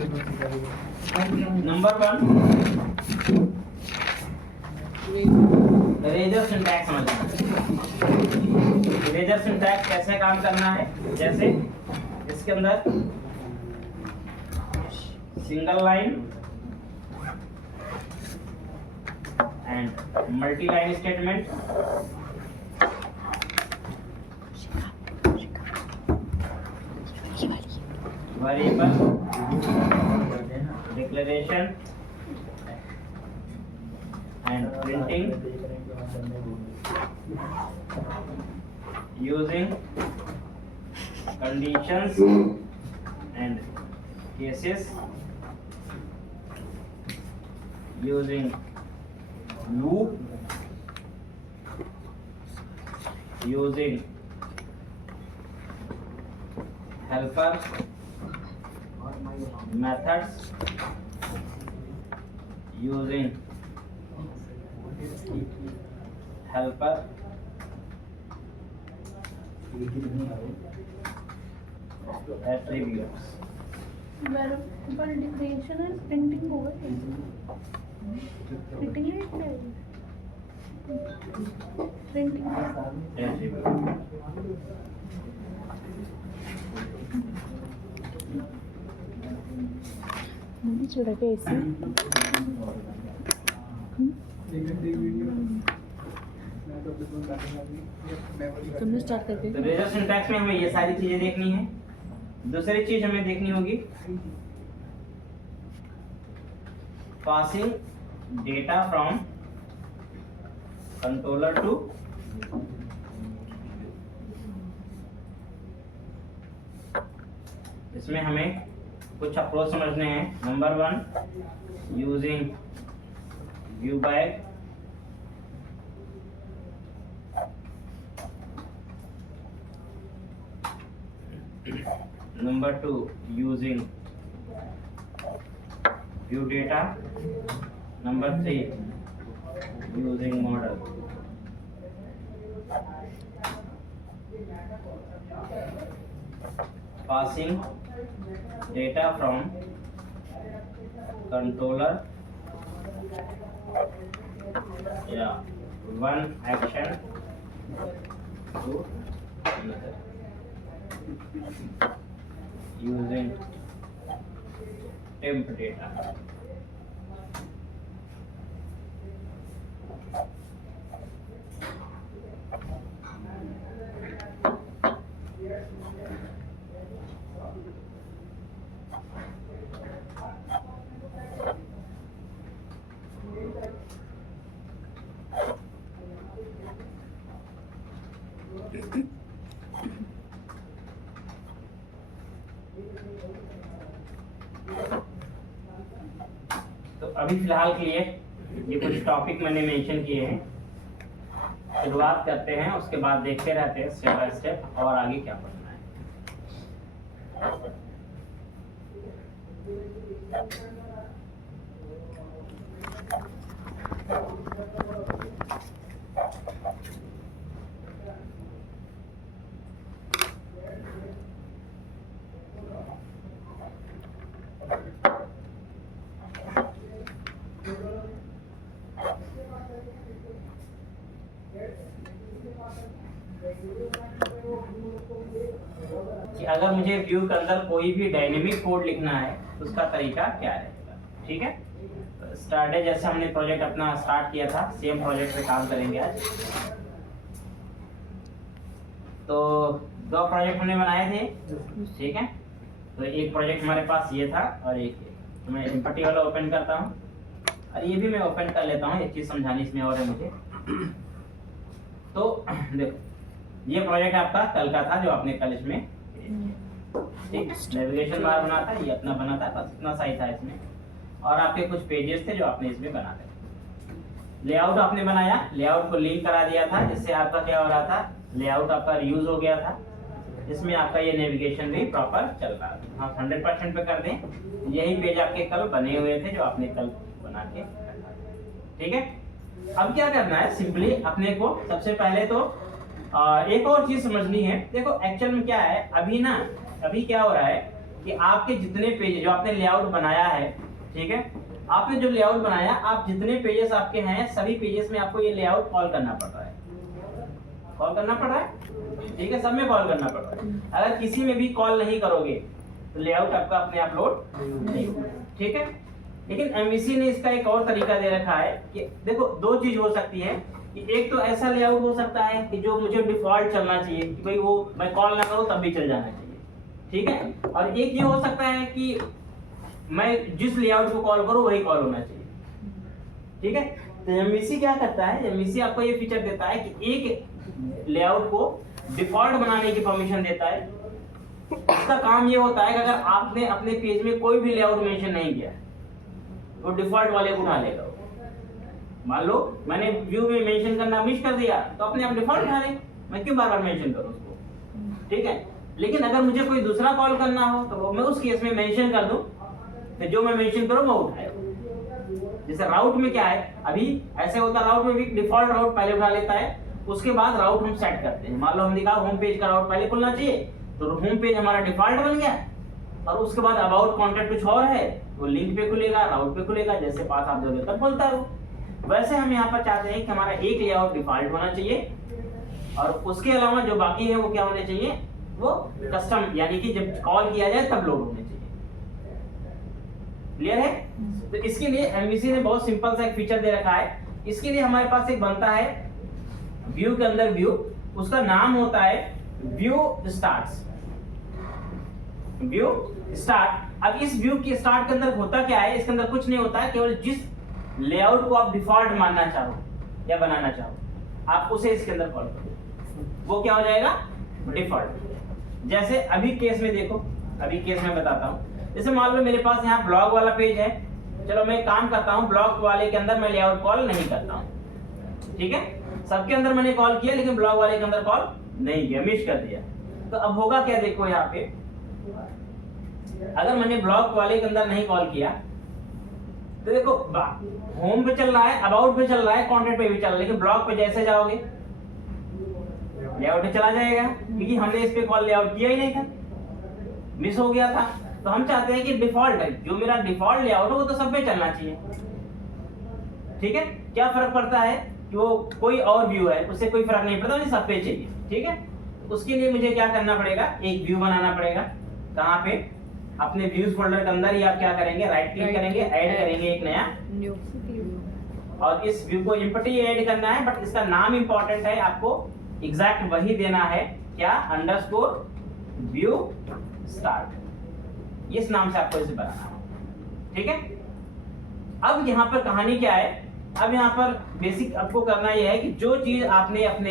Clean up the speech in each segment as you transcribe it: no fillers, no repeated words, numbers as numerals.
Number 1 eraser syntax समझना। Eraser syntax कैसे काम करना है, जैसे इसके अंदर single line and multi line statement, variable declaration and printing using conditions and cases, using loop, using helper methods, using helper attributes। Variable declaration है, printing होगा, प्रिंटिंग है, प्रिंटिंग मम्मी छोड़ा के ऐसे तुमने स्टार्ट कर दिया। तो इरेजर सिंटैक्स में हमें ये सारी चीजें देखनी है। दूसरी चीज हमें देखनी होगी passing data from controller to इसमें हमें कुछ अप्रोच समझने हैं। Number 1 using view bag, number 2 using view data, number 3 using model, passing data from controller, one action to another, using temp data, तो अभी फिलहाल के लिए ये कुछ टॉपिक मैंने मेंशन किए हैं। शुरुआत करते हैं, उसके बाद देखते रहते हैं स्टेप बाय स्टेप और आगे क्या पढ़ना है। कि अगर मुझे व्यू के अंदर कोई भी डायनेमिक कोड लिखना है तो उसका तरीका क्या रहेगा। ठीक है, स्टार्ट है, जैसे हमने प्रोजेक्ट अपना स्टार्ट किया था, सेम प्रोजेक्ट पे काम करेंगे आज। तो 2 प्रोजेक्ट हमने बनाए थे, ठीक है। तो एक प्रोजेक्ट हमारे पास ये था और एक तो मैं एम्पटी वाला ओपन करता हूँ और ये भी मैं ओपन कर लेता हूँ, एक चीज समझानी इसमें और है मुझे। तो देखो, ये प्रोजेक्ट आपका कल का था जो आपने कल इसमें, ठीक, नेविगेशन बार बना था, ये अपना बना था, बस इतना सही था इसमें। और आपके कुछ पेजेस थे जो आपने इसमें बना थे। लेआउट आपने बनाया, लेआउट को लिंक करा दिया था, जिससे आपका क्या हो रहा था, लेआउट आपका रीयूज हो गया था। इसमें आपका ये नेविगेशन भी प्रॉपर चल रहा था। आप 100% पे कर दें, यही पेज आपके कल बने हुए थे जो आपने कल बना के रखा। ठीक है, अब क्या करना है, सिंपली अपने को सबसे पहले तो एक और चीज समझनी है। देखो एक्चुअल में क्या है, अभी क्या हो रहा है कि आपके जितने पेज जो आपने लेआउट बनाया है, ठीक है, आपने जो लेआउट बनाया, आप जितने पेजेस आपके हैं सभी पेजेस में आपको ये लेआउट कॉल करना पड़ रहा है, कॉल करना पड़ रहा है, ठीक है, सब में कॉल करना पड़ रहा है। अगर किसी में भी कॉल नहीं करोगे तो लेआउट आपका अपने आप लोड नहीं होगा, ठीक है। लेकिन एमवीसी ने इसका एक और तरीका दे रखा है कि देखो दो चीज हो सकती है कि एक तो ऐसा लेआउट हो सकता है कि जो मुझे डिफॉल्ट चलना चाहिए कि भाई वो मैं कॉल ना करूं तब भी चल जाना चाहिए, ठीक है, और एक ये हो सकता है कि मैं जिस लेआउट को कॉल करूं वही कॉल होना चाहिए, ठीक है। तो एमवीसी क्या करता है, एमवीसी आपको ये फीचर देता है कि एक लेआउट को डिफॉल्ट बनाने की परमिशन देता है। इसका काम ये होता है कि अगर आपने अपने पेज में कोई भी लेआउट मेंशन नहीं किया तो डिफॉल्ट वाले को उठा लेगा। मान लो मैंने व्यू में मेंशन करना मिस कर दिया तो अपने आप डिफॉल्ट उठा ले, मैं क्यों बार बार मेंशन करूं उसको, ठीक है। लेकिन अगर मुझे कोई दूसरा कॉल करना हो तो मैं उस केस में मेंशन कर दूं तो जो मैं मेंशन करूं वो उठाएगा। जैसे राउट में क्या है, अभी ऐसे होता है राउट में भी डिफॉल्ट राउट पहले उठा लेता है, उसके बाद राउट हम सेट करते हैं। मान लो हम लिखा होम पेज का राउट पहले खुलना चाहिए तो होम पेज हमारा डिफॉल्ट बन गया, और उसके बाद अबाउट कॉन्टैक्ट कुछ और है वो लिंक पे खुलेगा, राउट पे खुलेगा, जैसे पास आप दोगे तब बोलता है। वैसे हम यहाँ पर चाहते हैं कि हमारा एक लेआउट डिफॉल्ट होना चाहिए और उसके अलावा जो बाकी है वो क्या होने चाहिए, वो कस्टम, यानी कि जब कॉल किया जाए तब लोड होने चाहिए। क्लियर है? तो इसके लिए एमवीसी ने बहुत सिंपल सा एक फीचर दे रखा है। इसके लिए हमारे पास एक बनता है व्यू के अंदर व्यू, उसका नाम होता है व्यू स्टार्ट्स, व्यू स्टार्ट। अब इस व्यू के स्टार्ट के अंदर होता क्या है, इसके अंदर कुछ नहीं होता है, केवल जिस लेआउट को आप डिफॉल्ट मानना चाहो या बनाना चाहो आप उसे इसके अंदर कॉल करो, वो क्या हो जाएगा, डिफॉल्ट। जैसे अभी केस में देखो, अभी केस में बताता हूं। जैसे मान लो मेरे पास यहाँ ब्लॉग वाला पेज है, चलो मैं काम करता हूँ ब्लॉग वाले के अंदर मैं लेआउट कॉल नहीं करता हूँ, ठीक है। सबके अंदर मैंने कॉल किया लेकिन ब्लॉग वाले के अंदर कॉल नहीं किया, मिस कर दिया। तो अब होगा क्या, देखो यहाँ पे अगर मैंने ब्लॉग वाले के अंदर नहीं कॉल किया तो देखो होम पे चल रहा है, अबाउट पे चल रहा है, कॉन्टेंट पे भी चल रहा है, लेकिन ब्लॉग पे जैसे जाओगे लेआउट पे चला जाएगा क्योंकि हमने इस पे कॉल लेआउट किया ही नहीं था, मिस हो गया था। तो हम चाहते हैं कि डिफॉल्ट है, जो मेरा डिफॉल्ट लेआउट है वो तो सब पे चलना चाहिए, ठीक है। क्या फर्क पड़ता है कि वो कोई और व्यू है उससे कोई फर्क नहीं पड़ता, मुझे सब पे चाहिए, ठीक है। उसके लिए मुझे क्या करना पड़ेगा, एक व्यू बनाना पड़ेगा। कहाँ पे, अपने व्यूज फोल्डर के अंदर ही आप क्या करेंगे, राइट क्लिक करेंगे, ऐड करेंगे एक नया न्यू, और इस व्यू को एम्प्टी ऐड करना है, बट इसका नाम इंपॉर्टेंट है, आपको एग्जैक्ट वही देना है, क्या, अंडरस्कोर व्यू स्टार्ट, इस नाम से आपको इसे बनाना है, ठीक है। अब यहाँ पर कहानी क्या है, अब यहाँ पर बेसिक आपको करना यह है कि जो चीज आपने अपने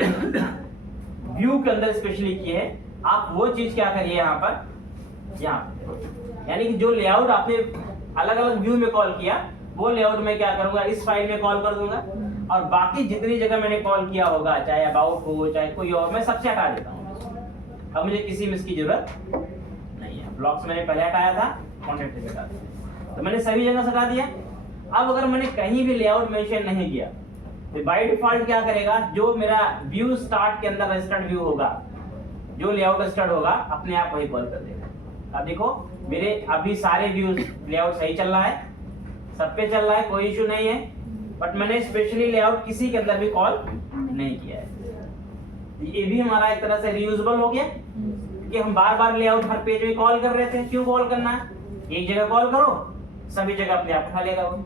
व्यू के अंदर स्पेशली की है आप वो चीज क्या करिए यहाँ पर, यानी कि जो लेआउट आपने अलग अलग व्यू में कॉल किया वो लेआउट में क्या करूंगा, इस फाइल में कॉल कर दूंगा, और बाकी जितनी जगह मैंने कॉल किया होगा, चाहे अबाउट हो चाहे कोई और, मैं सबसे हटा देता हूँ। अब मुझे किसी में इसकी जरूरत नहीं है। ब्लॉक्स मैंने पहले हटाया था, कॉन्टेंट पे हटा दिया, तो मैंने सभी जगह हटा दिया। अब अगर मैंने कहीं भी लेआउट मेंशन नहीं किया तो बाय डिफॉल्ट क्या करेगा, जो मेरा व्यू स्टार्ट के अंदर रजिस्टर्ड व्यू होगा, जो लेआउट रजिस्टर्ड होगा अपने आप वही कॉल कर देगा। अब देखो मेरे अभी सारे व्यूज लेआउट सही चल रहा है, सब पे चल रहा है, कोई इशू नहीं है, बट मैंने स्पेशली लेआउट किसी के अंदर भी कॉल नहीं किया है। ये भी हमारा एक तरह से रीयूजेबल हो गया कि हम बार बार लेआउट हर पेज में कॉल कर रहे थे, क्यों कॉल करना है, एक जगह कॉल करो, सभी जगह अपने आप उठा लेगा वो।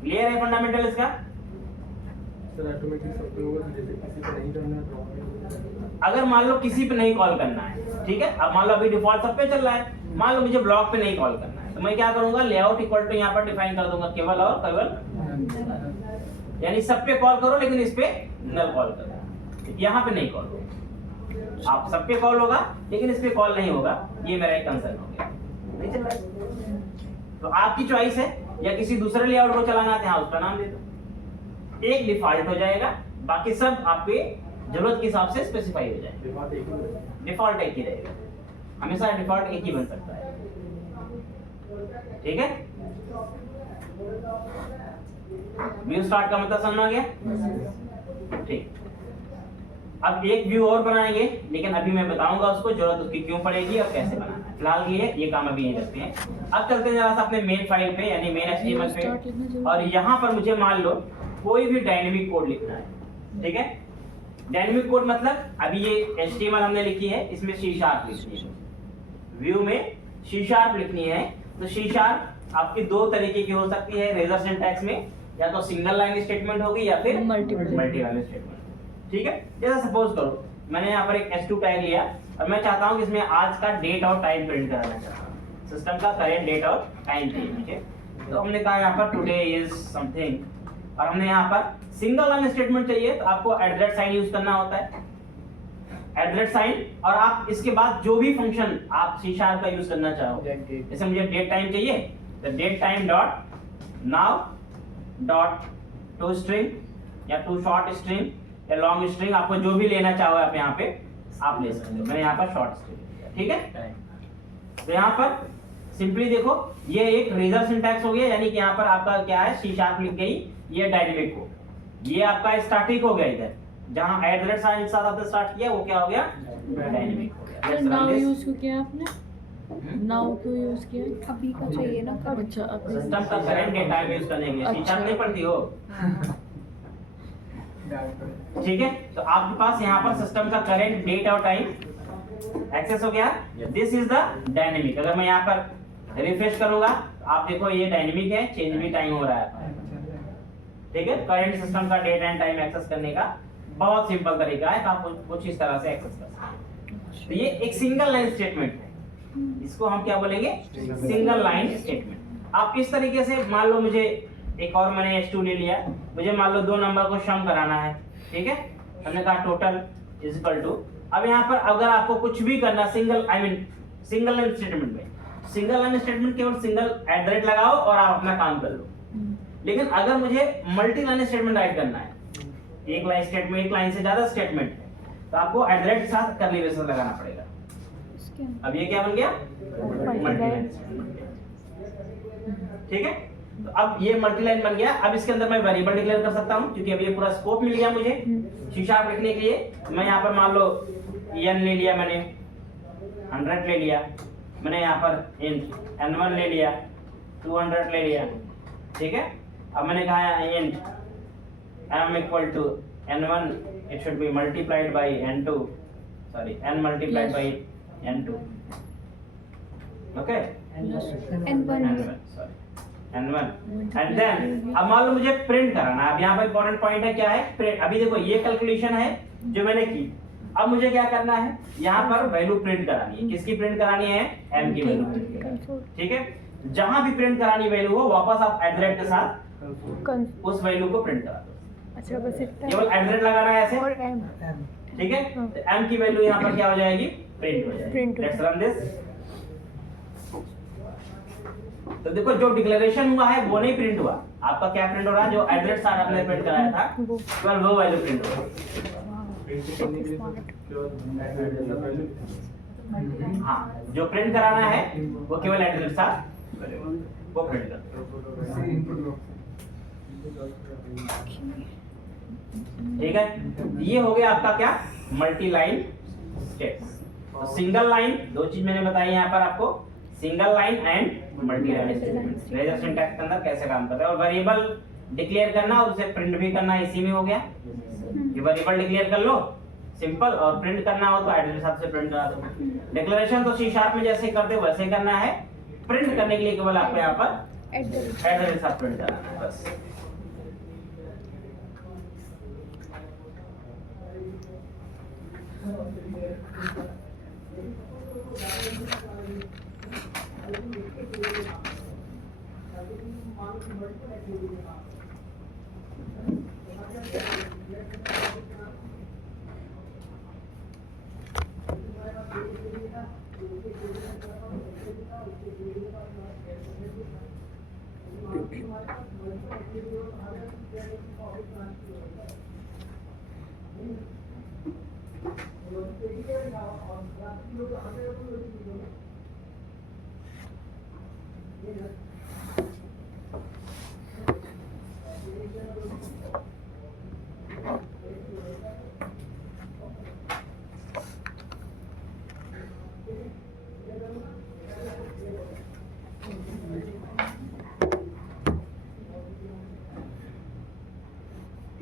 क्लियर है फंडामेंटल इसका? सर ऑटोमेटिक सब पे होगा, जैसे किसी पे नहीं करना है तो अगर मान लो किसी पे नहीं कॉल करना है, ठीक है, अब मान लो अभी डिफॉल्ट सब पे चल रहा है, मान लो मुझे ब्लॉक पे नहीं कॉल करना है, तो मैं क्या करूंगा, लेआउट इक्वल टू यहाँ पर डिफाइन कर दूंगा केवल और केवल, यानी सब पे कॉल करो लेकिन इस पे नल कॉल करो, यहाँ पे नहीं कॉल होगा। आप सब पे कॉल होगा लेकिन इस पे कॉल नहीं होगा, ये मेरा एक कंसर्न हो गया, नहीं चल रहा है। तो आपकी चॉइस है, या किसी दूसरे लेआउट को चलाना है, हाँ उसका नाम दे दो, एक डिफॉल्ट हो जाएगा, बाकी सब आपके जरूरत के हिसाब से स्पेसिफाई हो जाएगा। डिफॉल्ट एक ही रहेगा, हमेशा डिफॉल्ट एक ही बन सकता है, ठीक है। व्यू स्टार्ट का मतलब समझ आ गया, ठीक। अब एक व्यू और बनाएंगे, लेकिन अभी मैं बताऊंगा उसको जरूरत उसकी क्यों पड़ेगी और कैसे बनाना है। फिलहाल ये काम अभी नहीं करते हैं। अब चलते हैं जरा सा अपने मेन फाइल पे यानी मेन HTML पे, और यहाँ पर मुझे मान लो कोई भी डायनेमिक कोड लिखना है, ठीक है। डायनेमिक कोड मतलब अभी ये HTML हमने लिखी है, इसमें C# लिखनी है, व्यू में C# लिखनी है। तो C# आपकी दो तरीके की हो सकती है रेजर सिंटैक्स में, या तो सिंगल लाइन स्टेटमेंट होगी या फिर मल्टी लाइन स्टेटमेंट, ठीक है। जैसे सपोज करो मैंने यहाँ पर एक S2 टैग लिया और मैं चाहता हूँ कि इसमें आज का डेट और टाइम प्रिंट कराना चाहता हूँ, सिस्टम का करेंट डेट और टाइम चाहिए मुझे। तो हमने कहा यहाँ पर टुडे इज समथिंग, और हमने यहाँ पर सिंगल लाइन स्टेटमेंट चाहिए तो आपको @ यूज करना होता है, @ और आप इसके बाद जो भी फंक्शन आप C# का यूज करना चाहो, जैसे मुझे डेट टाइम चाहिए तो date time dot now dot to string या टू शॉर्ट स्ट्रिंग या लॉन्ग स्ट्रिंग, आपको जो भी लेना चाहो आप यहाँ पे आप ले सकते हो। मैंने यहाँ पर शॉर्ट स्ट्रिंग, ठीक है। तो यहाँ पर सिंपली देखो ये एक रेजर सिंटैक्स हो गया, यानी कि यहाँ पर आपका क्या है C# लिख गई, ये डायनेमिक को, ये आपका स्टैटिक हो गया, इधर जहाँ @ साइन के साथ आपने स्टार्ट किया वो क्या हो गया डायनेमिक हो गया। नाउ यूज क्यों किया आपने? नाउ क्यों यूज किया? अभी का चाहिए ना। अच्छा अब सिस्टम का करंट डेटा यूज करने के लिए अच्छा। C# नहीं पढ़ती हो, ठीक है। तो आपके पास यहाँ पर सिस्टम का करंट डेट और टाइम एक्सेस हो गया, दिस इज द डायनेमिक। अगर मैं यहाँ पर रिफ्रेश करूंगा आप देखो ये डायनेमिक है, चेंज भी टाइम हो रहा है, ठीक है। करंट सिस्टम का डेट एंड टाइम एक्सेस करने का बहुत सिंपल तरीका है, आप कुछ इस तरह से एक्सेस कर सकते हैं। तो ये एक सिंगल लाइन स्टेटमेंट है, इसको हम क्या बोलेंगे सिंगल लाइन स्टेटमेंट। आप इस तरीके से मान लो मुझे एक और मैंने S2 ले लिया, मुझे मान लो दो नंबर को सम कराना है, ठीक है। हमने कहा टोटल इज इक्वल टू, अब यहाँ पर अगर आपको कुछ भी करना सिंगल सिंगल लाइन स्टेटमेंट में, सिंगल लाइन स्टेटमेंट केवल सिंगल @ लगाओ और आप अपना काम कर लो। लेकिन अगर मुझे मल्टी लाइन स्टेटमेंट राइट करना है, एक लाइन स्टेटमेंट, एक लाइन से ज्यादा स्टेटमेंट है, तो आपको @ के साथ कर्ली ब्रेसेस लगाना पड़ेगा। अब ये क्या बन गया मल्टी लाइन, ठीक है। तो अब ये मल्टी लाइन बन गया। अब इसके अंदर मैं वेरिएबल डिक्लेयर कर सकता हूँ, क्योंकि अब ये पूरा स्कोप मिल गया मुझे C# लिखने के लिए। मैं यहाँ पर मान लो n ले लिया, मैंने 100 ले लिया, मैंने यहाँ पर int n1 ले लिया, 200 ले लिया, ठीक है। अब मैंने कहा int m equal to n1 it should be multiplied by n2, sorry n multiplied by n2, okay, N1 sorry n1 and then अब मान लो मुझे प्रिंट कराना है। अब यहाँ पर इंपॉर्टेंट पॉइंट है क्या है प्रिंट। अभी देखो ये कैलकुलेशन है जो मैंने की, अब मुझे क्या करना है यहाँ पर वैल्यू प्रिंट करानी है। किसकी प्रिंट करानी है m की वैल्यू प्रिंट करानी है, ठीक है। जहां भी प्रिंट करानी वैल्यू हो वापस आप @ के साथ उस वैल्यू को प्रिंट करा दो। अच्छा बस इतना केवल @ लगाना है ऐसे, और m ठीक है। तो m की वैल्यू यहाँ पर क्या हो जाएगी प्रिंट हो जाएगी। Print हो लेट्स रन दिस। तो देखो जो डिक्लेरेशन हुआ है वो नहीं प्रिंट हुआ, आपका क्या प्रिंट हो रहा है जो @ साथ आपने प्रिंट कराया था केवल वो वैल्यू प्रिंट हो रहा है। हाँ जो प्रिंट कराना है वो केवल @ साथ वो प्रिंट कर दो, ठीक है। ये हो गया आपका क्या मल्टी लाइन स्टेट्स। तो सिंगल लाइन दो चीज मैंने बताई यहाँ पर आपको, single line and multi line statement Razor syntax के अंदर कैसे काम करता है। और वेरिएबल डिक्लेयर करना और उसे प्रिंट भी करना इसी में हो गया। ये वेरिएबल डिक्लेयर कर लो सिंपल, और प्रिंट करना हो तो id के साथ से प्रिंट करा दो। डिक्लेरेशन तो C# में जैसे करते हो वैसे करना है, प्रिंट करने के लिए केवल आपको यहाँ पर @ के साथ प्रिंट कराना है बस।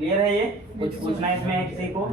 क्लियर है ये? कुछ पूछना है इसमें है किसी को?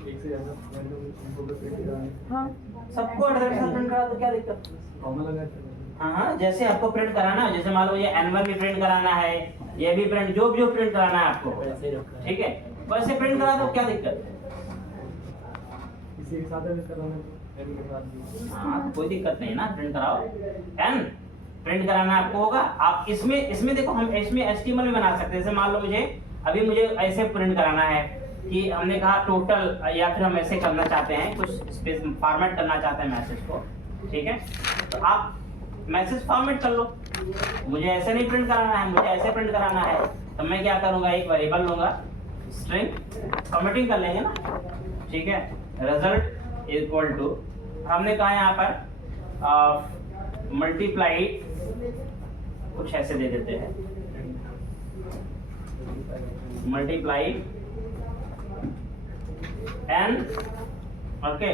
एक से ज़्यादा वैल्यू इनको भी प्रिंट कराने हाँ सबको एड्रेस प्रिंट करा तो क्या दिक्कत? कॉमन लगा के हाँ हाँ, जैसे आपको प्रिंट कराना है, जैसे मान लो ये N1 भी प्रिंट कराना है, ये भी प्रिंट, जो जो प्रिंट कराना है आपको, ठीक है, वैसे प्रिंट करा दो, क्या दिक्कत है? किसी एक साथ में कराना है एन के साथ भी। हाँ, कोई दिक्कत नहीं ना, प्रिंट कराओ। N प्रिंट कराना आपको होगा। आप इसमें देखो, हम इसमें HTML भी बना सकते हैं। जैसे मान लो मुझे ऐसे प्रिंट कराना है कि हमने कहा टोटल, या फिर हम ऐसे करना चाहते हैं, कुछ स्पेस फॉर्मेट करना चाहते हैं मैसेज को, ठीक है, तो आप मैसेज फॉर्मेट कर लो। मुझे ऐसे नहीं प्रिंट कराना है, मुझे ऐसे प्रिंट कराना है, तो मैं क्या करूंगा, एक वेरिएबल लूंगा, स्ट्रिंग फॉर्मेटिंग कर लेंगे ना, ठीक है, रिजल्ट इक्वल टू, हमने कहा यहाँ पर मल्टीप्लाई, कुछ ऐसे दे देते हैं, मल्टीप्लाई n, ओके,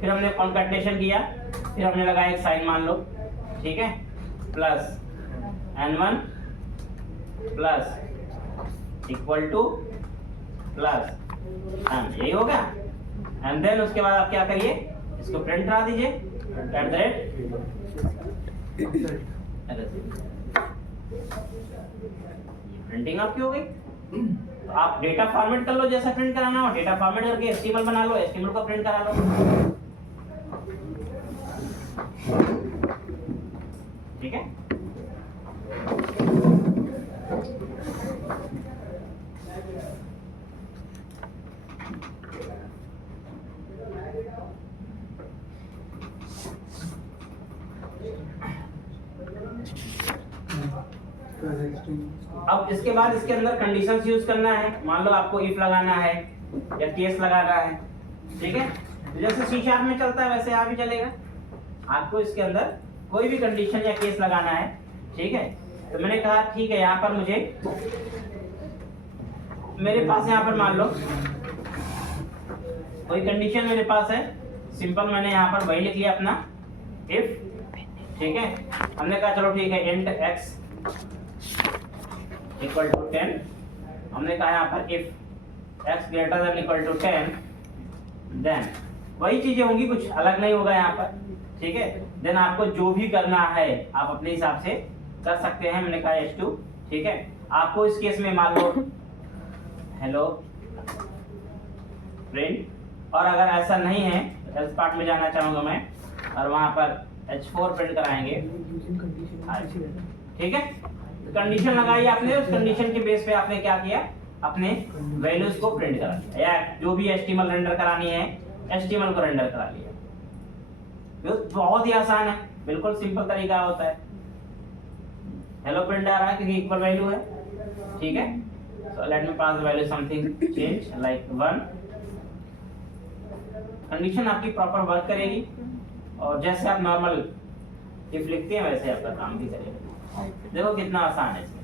फिर हमने कॉन्कैटिनेशन किया, फिर हमने लगाया एक साइन मान लो, ठीक है, plus n1 plus equal two plus n, यही होगा। एंड देन उसके बाद आप क्या करिए, इसको प्रिंट करा दीजिए एट द रेट, प्रिंटिंग आपकी हो गई। तो आप डेटा फॉर्मेट कर लो, जैसा प्रिंट कराना हो डेटा फॉर्मेट करके HTML बना लो, HTML को प्रिंट करा लो, ठीक है। अब इसके बाद इसके अंदर कंडीशंस यूज करना है। मान लो आपको इफ लगाना है या केस लगाना है, ठीक है, तो जैसे C# में चलता है वैसे यहाँ भी चलेगा। आपको इसके अंदर कोई भी कंडीशन या केस लगाना है, ठीक है। तो मैंने कहा ठीक है, यहाँ पर मेरे पास यहाँ पर मान लो कोई कंडीशन मेरे पास है, सिंपल मैंने यहाँ पर वही लिख लिया अपना इफ, ठीक है। हमने कहा चलो ठीक है, इंट x इक्वल टू 10, हमने कहा यहाँ पर if x greater than equal to 10, then वही चीजें होंगी, कुछ अलग नहीं होगा यहाँ पर, ठीक है। देन आपको जो भी करना है आप अपने हिसाब से कर सकते हैं। मैंने कहा h2, ठीक है। आपको इस केस में मान लो हेलो प्रिंट, और अगर ऐसा नहीं है तो एल्स पार्ट में जाना चाहूंगा मैं, और वहां पर h4 प्रिंट कराएंगे, ठीक है। कंडीशन लगाई आपने, उस कंडीशन के बेस पे आपने क्या किया, अपने वैल्यूज को प्रिंट करा लिया, या जो भी HTML रेंडर करानी है HTML को रेंडर करा लिया। बहुत ही आसान है, बिल्कुल सिंपल तरीका होता है। हेलो प्रिंट आ रहा है क्योंकि इक्वल वैल्यू है, ठीक है। So let me pass the value something change like 1। Condition आपकी प्रॉपर वर्क करेगी, और जैसे आप नॉर्मल इफ लिखते हैं वैसे आपका काम भी करेगा। देखो कितना आसान है इसमें।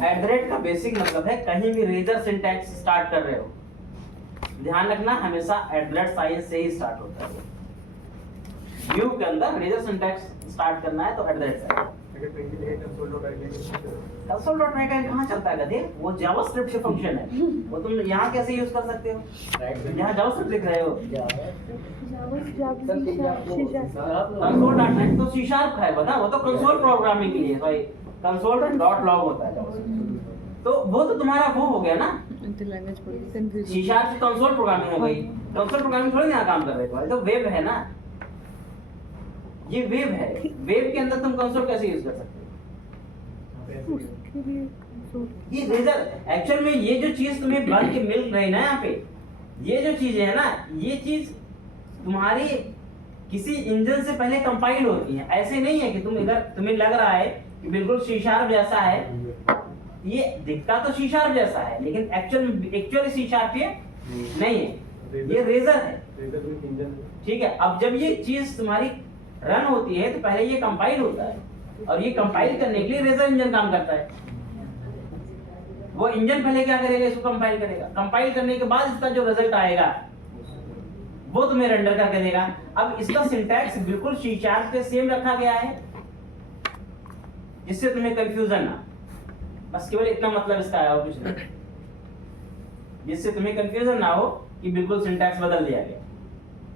एट द रेट का बेसिक मतलब है कहीं भी रेजर सिंटैक्स स्टार्ट कर रहे हो, ध्यान रखना हमेशा एट द रेट साइन से ही स्टार्ट होता है। व्यू के अंदर रेजर सिंटैक्स स्टार्ट करना है तो एट द रेट अगर ट्रेन के लिए console.io console.io कहाँ चलता है गधे? वो जावास्क्रिप्ट से फंक्शन है। वो तुम यहाँ कैसे यूज कर सकते हो? यहाँ जावास्क्रिप्ट लिख रहे हो। console.net तो C# का है, बता, वो तो कंसोल प्रोग्रामिंग के लिए, सॉरी console.log होता है। तो वो तो तुम्हारा वो हो गया ना, लैंग्वेज पढ़ के कंफ्यूज C# से कंसोल प्रोग्रामिंग हो गई। कंसोल प्रोग्रामिंग थोड़ी ना काम कर रहे हो, तो वेब है ना, ये वेब है। वेब के अंदर तुम कंसोल कैसे यूज कर सकते हो? उसके लिए console- ये रिजल्ट एक्चुअल में ये जो चीज तुम्हें बन के मिल रही ना यहाँ पे, ये जो चीजें है ना, ये चीज तुम्हारी किसी इंजन से पहले कंपाइल होती है। ऐसे नहीं है कि तुम इधर तुम्हें लग रहा है कि बिल्कुल C# जैसा है, ये दिखता तो C# जैसा है, लेकिन एक्चुअली C# ये नहीं है, ये रेजर है। ठीक है, अब जब ये चीज तुम्हारी रन होती है तो पहले ये कंपाइल होता है, और ये कंपाइल करने के लिए रेजर इंजन काम करता है। वो इंजन पहले क्या करेगा, इसको कंपाइल करेगा, कंपाइल करने के बाद इसका जो रिजल्ट आएगा वो तुम्हें रेंडर करके देगा। अब इसका सिंटैक्स बिल्कुल C# पे सेम रखा गया है, जिससे तुम्हें कंफ्यूजन ना, बस केवल इतना मतलब इसका है और कुछ नहीं, जिससे तुम्हें कंफ्यूजन ना हो कि बिल्कुल सिंटैक्स बदल दिया गया।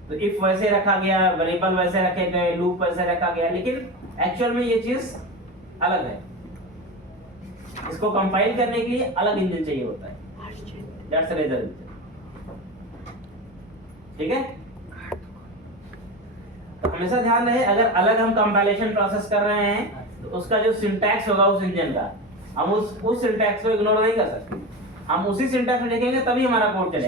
तो इफ वैसे रखा गया, वेरिएबल वैसे रखे गए, लूप वैसे रखा गया, लेकिन एक्चुअल में ये चीज अलग है। इसको कंपाइल करने के लिए अलग इंजन चाहिए होता है, दैट्स रेजर इंजन। ठीक है, तो हमेशा ध्यान रहे, अगर अलग हम कंपाइलेशन प्रोसेस कर रहे हैं तो उसका जो सिंटैक्स होगा उस इंजन का, हम उस सिंटैक्स को इग्नोर नहीं कर सकते। हम उसी सिंटैक्स में लिखेंगे तभी हमारा कोड चलेगा।